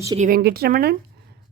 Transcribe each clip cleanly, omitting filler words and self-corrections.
Shri Venkatramanan,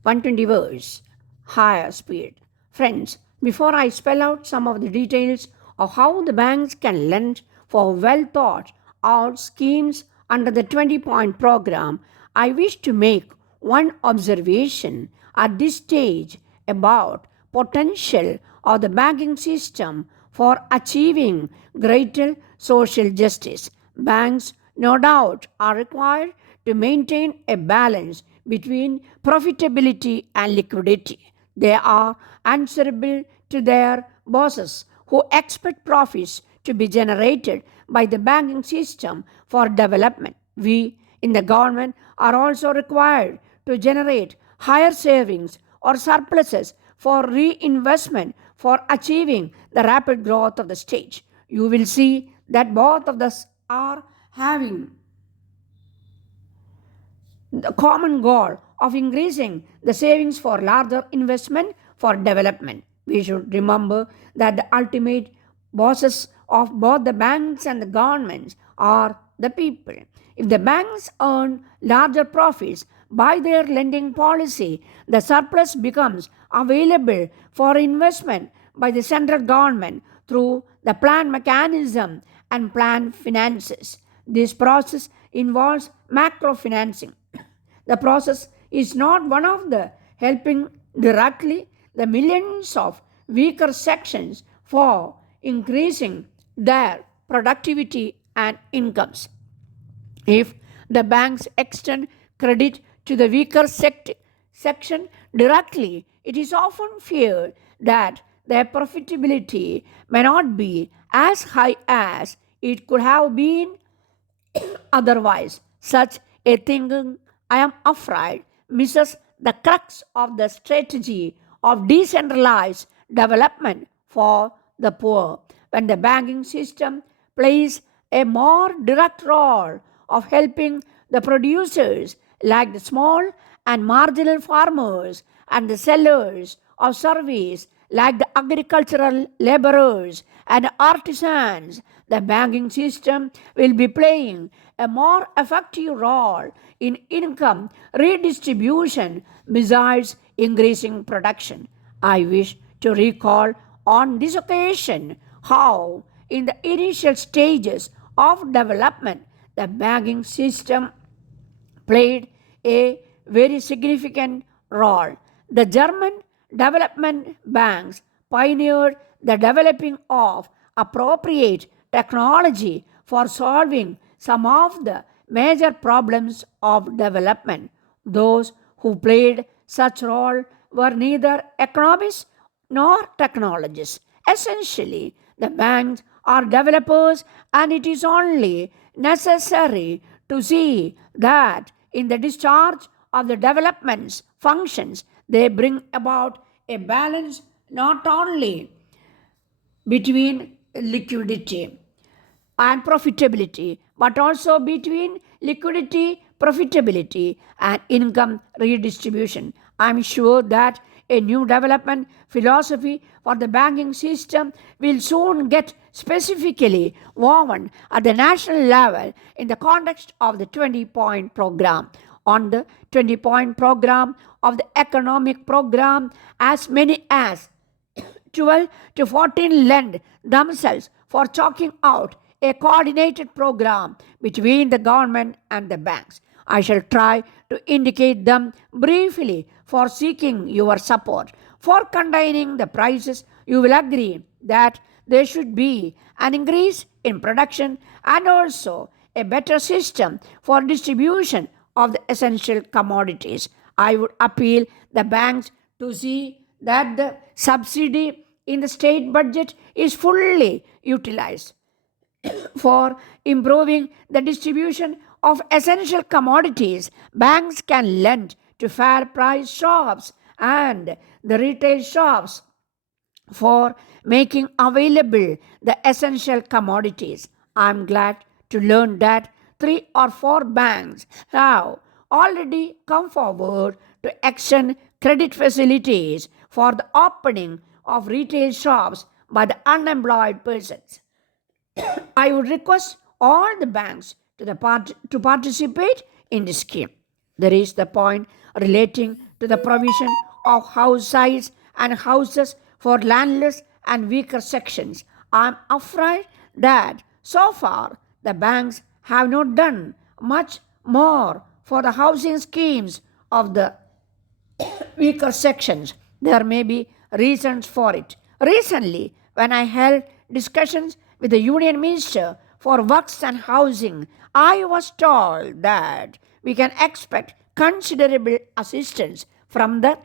120 words, higher speed. Friends, before I spell out some of the details of how the banks can lend for well thought out schemes under the 20-point program, I wish to make one observation at this stage about potential of the banking system for achieving greater social justice. Banks, no doubt, are required to maintain a balance between profitability and liquidity. They are answerable to their bosses who expect profits to be generated by the banking system for development. We in the government are also required to generate higher savings or surpluses for reinvestment for achieving the rapid growth of the stage. You will see that both of us are having the common goal of increasing the savings for larger investment for development. We should remember that the ultimate bosses of both the banks and the governments are the people. If the banks earn larger profits by their lending policy, the surplus becomes available for investment by the central government through the plan mechanism and plan finances. This process involves macro financing. The process is not one of the helping directly the millions of weaker sections for increasing their productivity and incomes. If the banks extend credit to the weaker section directly, it is often feared that their profitability may not be as high as it could have been otherwise. Such a thinking, I am afraid, misses the crux of the strategy of decentralized development for the poor. When the banking system plays a more direct role of helping the producers like the small and marginal farmers and the sellers of service like the agricultural laborers and artisans, the banking system will be playing a more effective role in income redistribution besides increasing production. I wish to recall on this occasion how, in the initial stages of development, the banking system played a very significant role. The German development banks pioneered the developing of appropriate technology for solving some of the major problems of development. Those who played such role were neither economists nor technologists. Essentially, the banks are developers, and it is only necessary to see that in the discharge of the development's functions, they bring about a balance not only between liquidity and profitability, but also between liquidity, profitability, and income redistribution. I'm sure that a new development philosophy for the banking system will soon get specifically woven at the national level in the context of the 20-point program. On the 20-point program of the economic program, as many as 12 to 14 lend themselves for chalking out a coordinated program between the government and the banks. I shall try to indicate them briefly for seeking your support. For containing the prices, you will agree that there should be an increase in production and also a better system for distribution of the essential commodities. I would appeal the banks to see that the subsidy in the state budget is fully utilized for improving the distribution of essential commodities. Banks can lend to fair price shops and the retail shops for making available the essential commodities. I am glad to learn that 3 or 4 banks have already come forward to extend credit facilities for the opening of retail shops by the unemployed persons. I would request all the banks to participate in this scheme. There is the point relating to the provision of house sites and houses for landless and weaker sections. I am afraid that so far the banks have not done much more for the housing schemes of the weaker sections. There may be reasons for it. Recently, when I held discussions with the Union Minister for Works and Housing, I was told that we can expect considerable assistance from the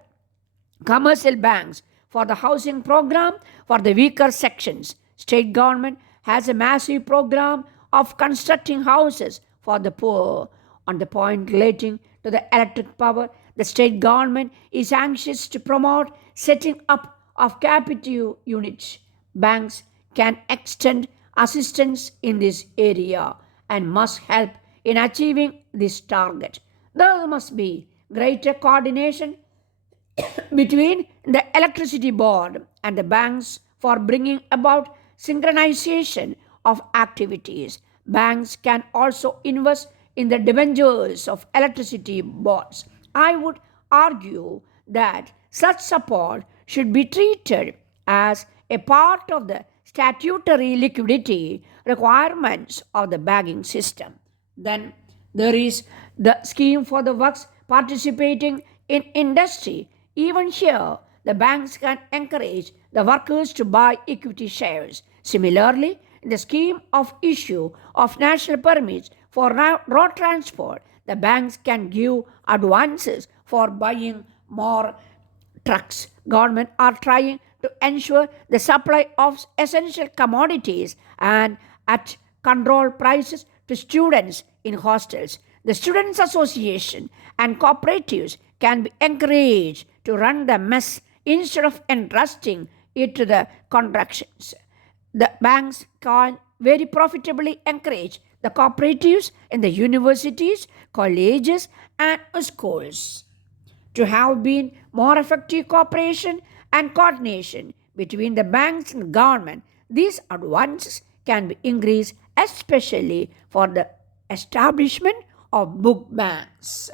commercial banks for the housing program for the weaker sections. State government has a massive program of constructing houses for the poor. On the point relating to the electric power, the state government is anxious to promote setting up of captive units. Banks can extend assistance in this area and must help in achieving this target. There must be greater coordination between the electricity board and the banks for bringing about synchronization of activities. Banks can also invest in the debentures of electricity boards. I would argue that such support should be treated as a part of the statutory liquidity requirements of the banking system. Then there is the scheme for the works participating in industry. Even here, the banks can encourage the workers to buy equity shares. Similarly, in the scheme of issue of national permits for road transport, the banks can give advances for buying more trucks. Government are trying to ensure the supply of essential commodities and at controlled prices to students in hostels. The Students Association and cooperatives can be encouraged to run the mess instead of entrusting it to the contractions. The banks can very profitably encourage the cooperatives in the universities, colleges, and schools to have been more effective cooperation and coordination between the banks and government. These advances can be increased especially for the establishment of book banks.